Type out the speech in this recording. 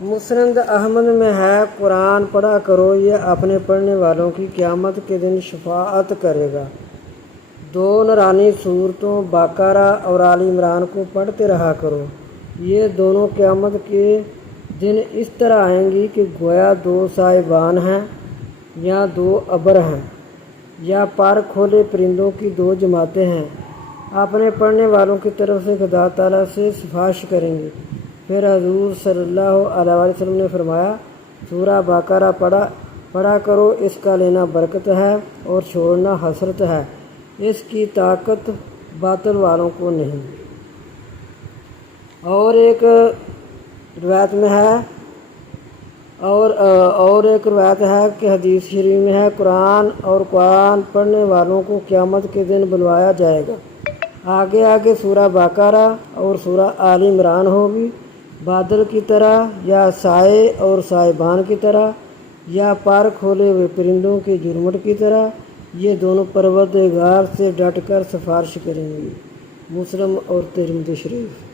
مسند احمد میں ہے، قرآن پڑھا کرو، یہ اپنے پڑھنے والوں کی قیامت کے دن شفاعت کرے گا۔ دو نورانی صورتوں بقرہ اور آل عمران کو پڑھتے رہا کرو، یہ دونوں قیامت کے دن اس طرح آئیں گی کہ گویا دو صاحبان ہیں یا دو ابر ہیں یا پر کھولے پرندوں کی دو جماعتیں ہیں، اپنے پڑھنے والوں کی طرف سے خدا تعالیٰ سے سفارش کریں گی۔ پھر حضور صلی اللہ علیہ وسلم نے فرمایا، سورہ بقرہ پڑھا کرو، اس کا لینا برکت ہے اور چھوڑنا حسرت ہے، اس کی طاقت باطل والوں کو نہیں۔ اور ایک روایت میں ہے کہ حدیث شریف میں ہے، قرآن پڑھنے والوں کو قیامت کے دن بلوایا جائے گا۔ آگے آگے سورہ بقرہ اور سورہ آل عمران ہوگی، بادل کی طرح یا سائے اور صاحبان کی طرح یا پر کھولے ہوئے پرندوں کے جھرمٹ کی طرح، یہ دونوں پروردگار سے ڈٹ کر سفارش کریں گی۔ مسلم اور ترمذی شریف۔